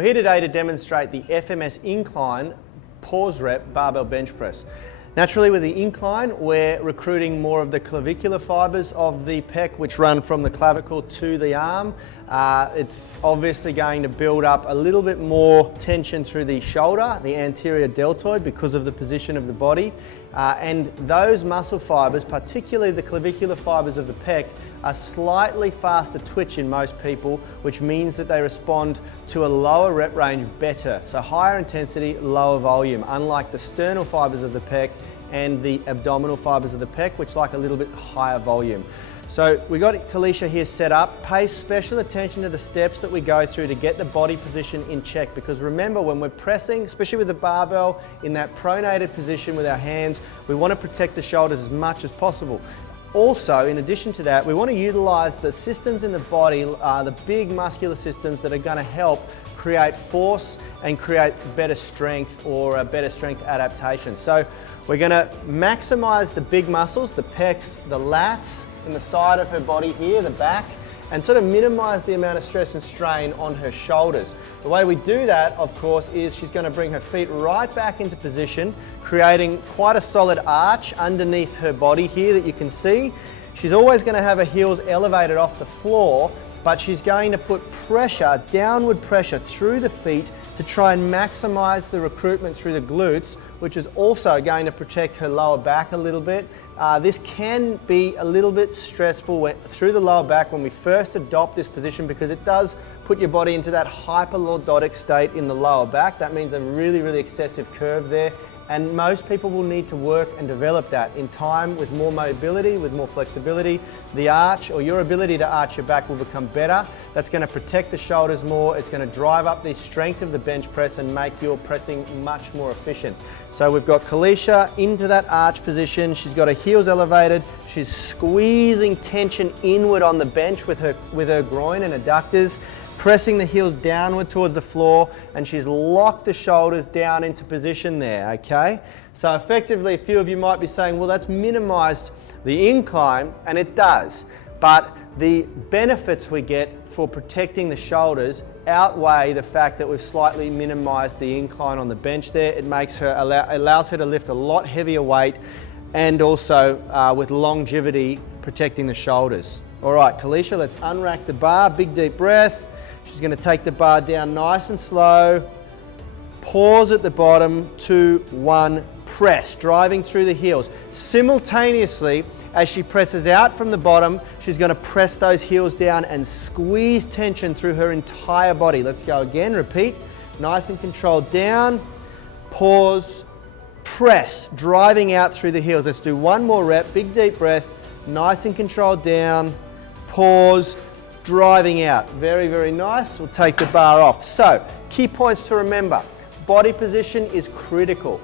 We're here today to demonstrate the FMS Incline pause rep barbell bench press. Naturally, with the incline, we're recruiting more of the clavicular fibres of the pec, which run from the clavicle to the arm. It's obviously going to build up a little bit more tension through the shoulder, the anterior deltoid, because of the position of the body. And those muscle fibres, particularly the clavicular fibres of the pec, are slightly faster twitch in most people, which means that they respond to a lower rep range better. So higher intensity, lower volume, unlike the sternal fibres of the pec and the abdominal fibres of the pec, which like a little bit higher volume. So we got Kaliesha here set up. Pay special attention to the steps that we go through to get the body position in check, because remember, when we're pressing, especially with the barbell, in that pronated position with our hands, we want to protect the shoulders as much as possible. Also, in addition to that, we want to utilize the systems in the body, the big muscular systems that are going to help create force and create better strength, or a better strength adaptation. So we're going to maximize the big muscles, the pecs, the lats, and the side of her body here, the back, and sort of minimize the amount of stress and strain on her shoulders. The way we do that, of course, is she's going to bring her feet right back into position, creating quite a solid arch underneath her body here that you can see. She's always going to have her heels elevated off the floor, but she's going to put pressure, downward pressure through the feet to try and maximize the recruitment through the glutes, which is also going to protect her lower back a little bit. This can be a little bit stressful through the lower back when we first adopt this position, because it does put your body into that hyperlordotic state in the lower back. That means a really, really excessive curve there. And most people will need to work and develop that in time with more mobility, with more flexibility. The arch, or your ability to arch your back, will become better. That's going to protect the shoulders more. It's going to drive up the strength of the bench press and make your pressing much more efficient. So we've got Kaliesha into that arch position. She's got her heels elevated. She's squeezing tension inward on the bench with her groin and adductors, pressing the heels downward towards the floor, and she's locked the shoulders down into position there, okay? So effectively, a few of you might be saying, well, that's minimized the incline, and it does, but the benefits we get for protecting the shoulders outweigh the fact that we've slightly minimized the incline on the bench there. It makes her, allows her to lift a lot heavier weight, and also with longevity, protecting the shoulders. All right, Kaliesha, let's unrack the bar, big deep breath. She's going to take the bar down nice and slow, pause at the bottom, 2, 1, press, driving through the heels. Simultaneously, as she presses out from the bottom, she's going to press those heels down and squeeze tension through her entire body. Let's go again, repeat, nice and controlled, down, pause, press, driving out through the heels. Let's do one more rep, big deep breath, nice and controlled, down, pause, driving out. Very, very nice. We'll take the bar off. So, key points to remember. Body position is critical.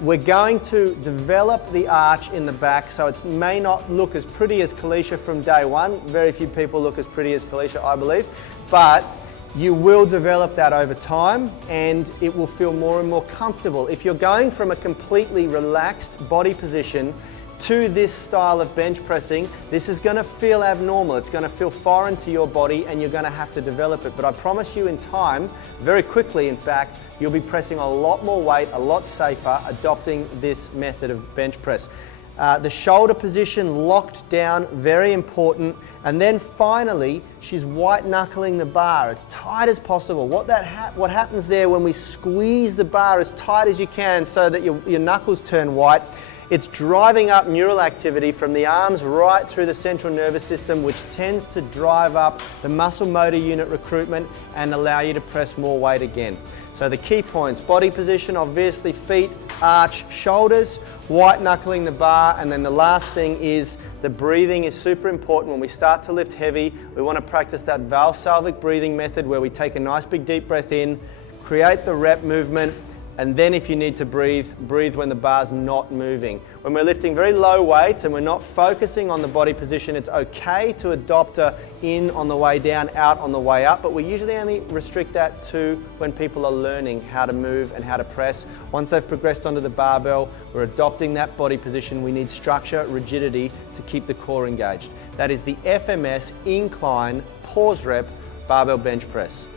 We're going to develop the arch in the back, so it may not look as pretty as Kaliesha from day one. Very few people look as pretty as Kaliesha, I believe. But you will develop that over time, and it will feel more and more comfortable. If you're going from a completely relaxed body position to this style of bench pressing, this is going to feel abnormal. It's going to feel foreign to your body, and you're going to have to develop it. But I promise you, in time, very quickly in fact, you'll be pressing a lot more weight, a lot safer, adopting this method of bench press. The shoulder position locked down, very important. And then finally, she's white knuckling the bar as tight as possible. What happens there when we squeeze the bar as tight as you can so that your knuckles turn white, it's driving up neural activity from the arms right through the central nervous system, which tends to drive up the muscle motor unit recruitment and allow you to press more weight again. So the key points: body position, obviously feet, arch, shoulders, white knuckling the bar, and then the last thing is the breathing is super important. When we start to lift heavy, we want to practice that valsalvic breathing method where we take a nice big deep breath in, create the rep movement, and then if you need to breathe, breathe when the bar's not moving. When we're lifting very low weights and we're not focusing on the body position, it's okay to adopt a in on the way down, out on the way up, but we usually only restrict that to when people are learning how to move and how to press. Once they've progressed onto the barbell, we're adopting that body position. We need structure, rigidity to keep the core engaged. That is the FMS Incline Pause Rep Barbell Bench Press.